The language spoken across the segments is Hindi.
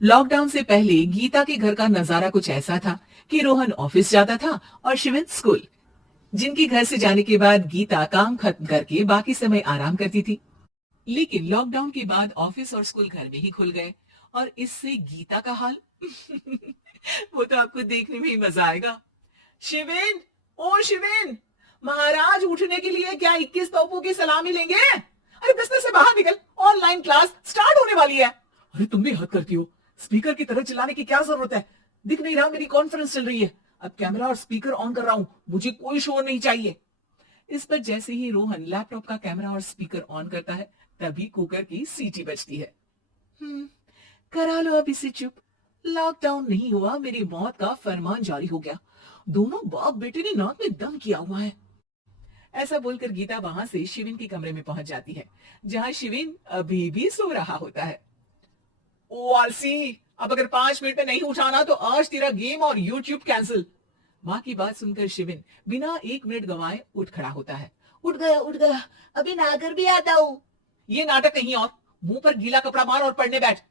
लॉकडाउन से पहले गीता के घर का नजारा कुछ ऐसा था कि रोहन ऑफिस जाता था और शिविन स्कूल। जिनके घर से जाने के बाद गीता काम खत्म करके बाकी समय आराम करती थी। लेकिन लॉकडाउन के बाद ऑफिस और स्कूल घर में ही खुल गए और इससे गीता का हाल वो तो आपको देखने में ही मजा आएगा। शिविन, ओ शिविन, महाराज उठने के लिए क्या 21 तोपों की सलामी लेंगे? अरे बिस्तर से बाहर निकल, ऑनलाइन क्लास स्टार्ट होने वाली है। अरे तुम भी हद करती हो, स्पीकर की तरह चिल्लाने की क्या जरूरत है? दिख नहीं रहा मेरी कॉन्फ्रेंस चल रही है। अब कैमरा और स्पीकर ऑन कर रहा हूं, मुझे कोई शोर नहीं चाहिए। इस पर जैसे ही रोहन लैपटॉप का कैमरा और स्पीकर ऑन करता है तभी कुकर की सीटी बजती है। करा लो अब इसे चुप। लॉकडाउन नहीं हुआ, मेरी मौत का फरमान जारी हो गया। दोनों बाप बेटे ने नाक में दम किया हुआ है। ऐसा बोलकर गीता वहां से शिविन के कमरे में पहुंच जाती है, जहां शिविन अभी भी सो रहा होता है। ओ आलसी, अब अगर 5 मिनट में नहीं उठाना तो आज तेरा गेम और यूट्यूब कैंसिल। माँ की बात सुनकर शिविन बिना 1 मिनट गंवाए उठ खड़ा होता है। उठ गया, अभी नहाकर भी आता हूँ। ये नाटक कहीं और, मुंह पर गीला कपड़ा मार और पढ़ने बैठ।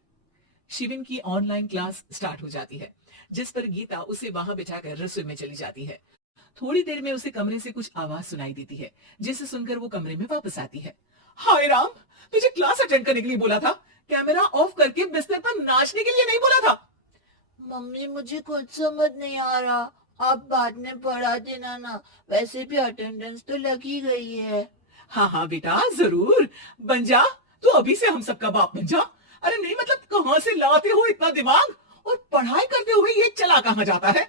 शिविन की ऑनलाइन क्लास स्टार्ट हो जाती है, जिस पर गीता उसे वहां बिठाकर रसोई में चली जाती है। थोड़ी देर में उसे कमरे से कुछ आवाज सुनाई देती है, जिसे सुनकर वो कमरे में वापस आती है। हाय राम, तुझे क्लास अटेंड करने के लिए बोला था, कैमरा ऑफ करके बिस्तर पर नाचने के लिए नहीं बोला था। मम्मी मुझे कुछ समझ नहीं आ रहा, आप बाद में पढ़ा देना ना, वैसे भी अटेंडेंस तो लगी गई है। हाँ हाँ बेटा, जरूर बन जा, तू अभी से हम सबका बाप बन जा। अरे नहीं मतलब कहाँ से लाते हो इतना दिमाग, और पढ़ाई करते हुए ये चला कहाँ जाता है?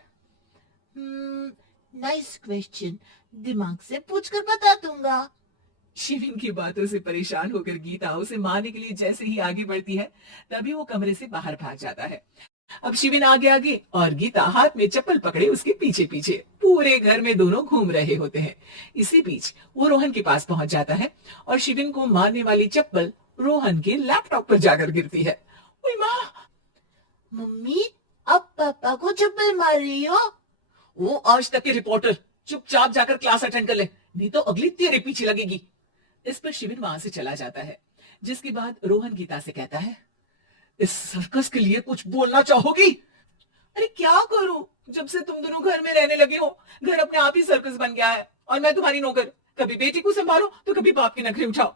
नाइस क्वेश्चन, दिमाग से पूछकर बता दूंगा। शिविन की बातों से परेशान होकर गीता उसे मारने के लिए जैसे ही आगे बढ़ती है तभी वो कमरे से बाहर भाग जाता है। अब शिविन आगे आगे और गीता हाथ में चप्पल पकड़े उसके पीछे पीछे पूरे घर में दोनों घूम रहे होते हैं। इसी बीच वो रोहन के पास पहुंच जाता है और शिविन को मारने वाली चप्पल रोहन के लैपटॉप पर जाकर गिरती है। ओए माँ! मम्मी, अब पापा को चप्पल मार रही हो? वो आज तक के रिपोर्टर, चुपचाप जाकर क्लास अटेंड कर ले, नहीं तो अगली तेरे पीछे लगेगी। इस पर शिविन वहां से चला जाता है, जिसके बाद रोहन गीता से कहता है, इस सर्कस के लिए कुछ बोलना चाहोगी? अरे क्या करूं, जब से तुम दोनों घर में रहने लगे हो, घर अपने आप ही सर्कस बन गया है और मैं तुम्हारी नौकर, कभी बेटी को संभालो तो कभी बाप की नखरे उठाओ।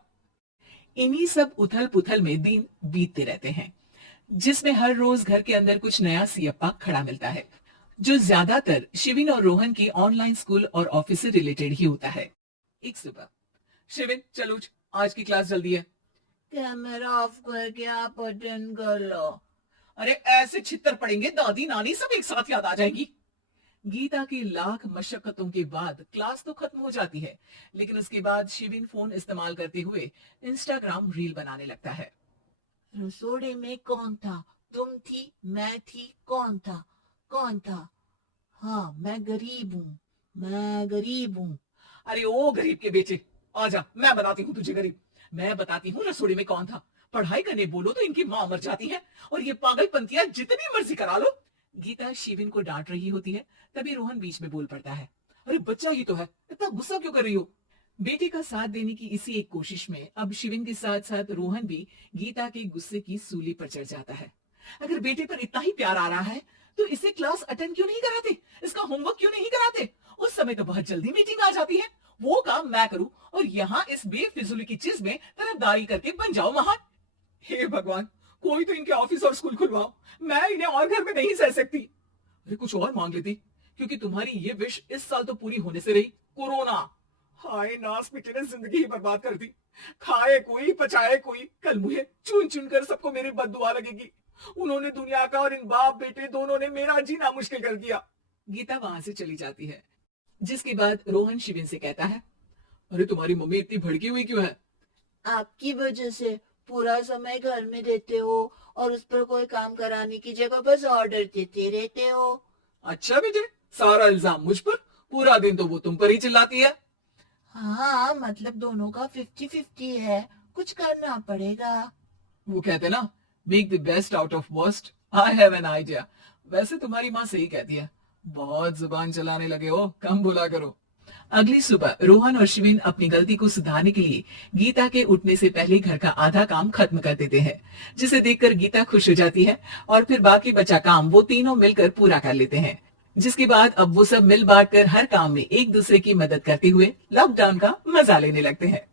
इन्हीं सब उथल पुथल में दिन बीतते रहते हैं, जिसमें हर रोज घर के अंदर कुछ नया सियप्पा खड़ा मिलता है, जो ज्यादातर शिविन और रोहन के ऑनलाइन स्कूल और ऑफिस से रिलेटेड ही होता है। एक सुबह, शिविन चल उठ, आज की क्लास जल्दी है। कैमरा ऑफ करके आप अटेंड कर लो। अरे ऐसे छितर पड़ेंगे, दादी नानी सब एक साथ याद आ जाएगी। गीता की लाख मशक्कतों के बाद क्लास तो खत्म हो जाती है, लेकिन उसके बाद शिविन फोन इस्तेमाल करते हुए इंस्टाग्राम रील बनाने लगता है। रसोड़े में कौन था? तुम थी, मैं थी, कौन था? कौन था? हाँ, मैं गरीब हूँ। अरे ओ गरीब के बेटे, आजा, मैं बताती हूँ तुझे गरीब। मैं बताती हूँ रसोड़े में कौन था। पढ़ाई करने बोलो तो इनकी माँ मर जाती है और ये पागलपंतियां जितनी मर्जी करा लो। गीता शिविन को डांट रही होती है, तभी रोहन बीच में बोल पड़ता है, अरे बच्चा ही तो है, इतना गुस्सा क्यों कर रही हो? बेटे का साथ देने की इसी एक कोशिश में अब शिविन के साथ साथ रोहन भी गीता के गुस्से की सूली पर चढ़ जाता है। अगर बेटे पर इतना ही प्यार आ रहा है तो इसे क्लास अटेंड क्यों नहीं कराते, इसका होमवर्क क्यों नहीं कराते? उस समय तो बहुत जल्दी मीटिंग आ जाती है, वो काम मैं करूं और यहाँ इस बेफिजूली की चीज में तरफदारी करके बन जाओ महान। हे भगवान, कोई तो इनके ऑफिस और स्कूल खुलवाओ, मैं इन्हें और घर में नहीं सह सकती। अरे कुछ और मांग लेती, क्योंकि तुम्हारी ये विश इस साल तो पूरी होने से रही, कोरोना। हाय नास बेटे ने जिंदगी ही बर्बाद कर दी। खाए कोई पचाए कोई, कल मुझे चुन चुन कर सबको मेरी बददुआ लगेगी। उन्होंने दुनिया का और इन बाप बेटे दोनों ने मेरा जीना मुश्किल कर दिया। गीता वहां से चली जाती है, जिसके बाद रोहन शिविन से कहता है, अरे तुम्हारी मम्मी इतनी भड़की हुई क्यों है? आपकी वजह से पूरा समय घर में रहते हो और उस पर कोई काम कराने की जगह बस ऑर्डर देते रहते हो। अच्छा बेटे, सारा इल्जाम मुझ पर, पूरा दिन तो वो तुम पर ही चिल्लाती है। हाँ, मतलब दोनों का 50-50 है, कुछ करना पड़ेगा। वो कहते ना, make the best out of worst. I have an idea. वैसे तुम्हारी माँ सही कहती है, बहुत जुबान चलाने लगे हो, कम बोला करो। अगली सुबह रोहन और शिविन अपनी गलती को सुधारने के लिए गीता के उठने से पहले घर का आधा काम खत्म कर देते हैं, जिसे देखकर गीता खुश हो जाती है और फिर बाकी बचा काम वो तीनों मिलकर पूरा कर लेते हैं। जिसके बाद अब वो सब मिल बांट कर हर काम में एक दूसरे की मदद करते हुए लॉकडाउन का मजा लेने लगते हैं।